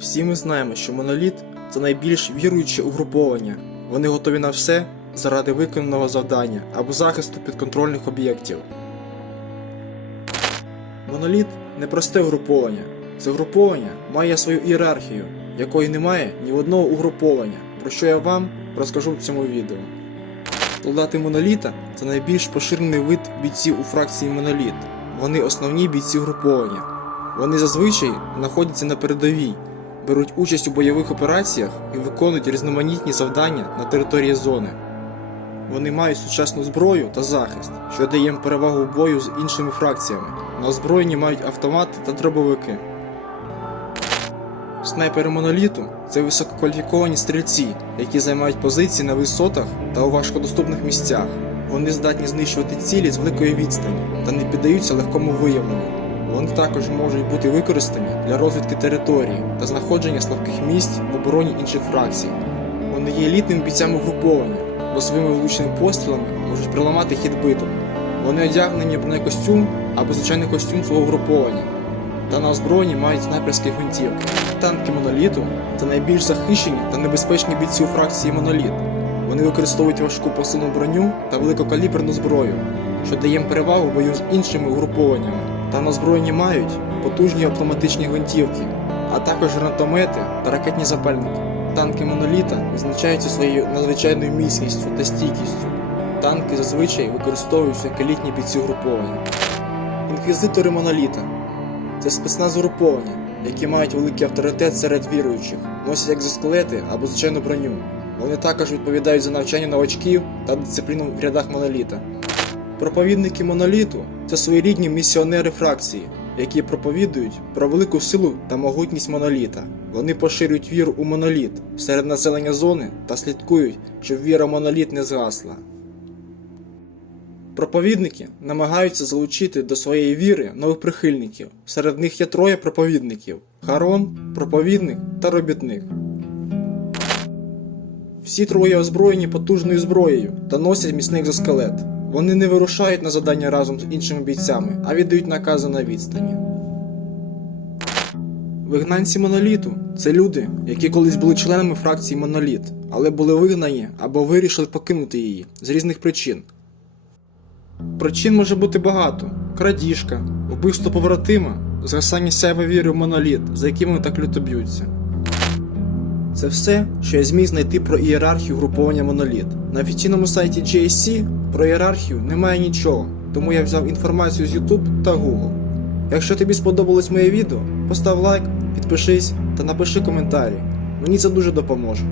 Всі ми знаємо, що моноліт це найбільш віруюче угруповання. Вони готові на все заради виконаного завдання або захисту підконтрольних об'єктів. Моноліт не просте угруповання. Це угруповання має свою ієрархію, якої немає ні в одного угруповання, про що я вам розкажу в цьому відео. Солдати моноліта це найбільш поширений вид бійців у фракції моноліт. Вони основні бійці груповання. Вони зазвичай знаходяться на передовій, беруть участь у бойових операціях і виконують різноманітні завдання на території зони. Вони мають сучасну зброю та захист, що дає їм перевагу бою з іншими фракціями. На озброєнні мають автомати та дробовики. Снайпери моноліту це висококваліфіковані стрільці, які займають позиції на висотах та у важкодоступних місцях. Вони здатні знищувати цілі з великої відстані та не піддаються легкому виявленню. Вони також можуть бути використані для розвідки території та знаходження слабких місць в обороні інших фракцій. Вони є елітними бійцями угруповання, бо своїми влучними пострілами можуть приламати хід битви. Вони одягнені бронекостюм або звичайний костюм свого угруповання та на озброєнні мають снайперські гвинтівки. Танки моноліту це найбільш захищені та небезпечні бійці у фракції моноліт. Вони використовують важку посильну броню та великокаліберну зброю, що дає їм перевагу в бою з іншими угрупованнями. Та на озброєнні мають потужні автоматичні гвинтівки, а також гранатомети та ракетні запальники. Танки моноліта відзначаються своєю надзвичайною міцністю та стійкістю. Танки зазвичай використовуються як елітні бійці угруповання. Інквізитори моноліта це спецназ угруповання, які мають великий авторитет серед віруючих, носять екзоскелети або звичайну броню. Вони також відповідають за навчання новачків та дисципліну в рядах моноліта. Проповідники моноліту це своєрідні місіонери фракції, які проповідують про велику силу та могутність моноліта. Вони поширюють віру у моноліт серед населення зони та слідкують, щоб віра моноліт не згасла. Проповідники намагаються залучити до своєї віри нових прихильників. Серед них є троє проповідників: Харон, проповідник та робітник. Всі троє озброєні потужною зброєю та носять міцний екзоскелет. Вони не вирушають на завдання разом з іншими бійцями, а віддають накази на відстані. Вигнанці моноліту це люди, які колись були членами фракції моноліт, але були вигнані або вирішили покинути її з різних причин. Причин може бути багато: крадіжка, вбивство побратима, згасання сяйва віри в моноліт, за яким вони так люто б'ються. Це все, що я зміг знайти про ієрархію груповання моноліт. На офіційному сайті JSC про ієрархію немає нічого, тому я взяв інформацію з YouTube та Google. Якщо тобі сподобалось моє відео, постав лайк, підпишись та напиши коментарі. Мені це дуже допоможе.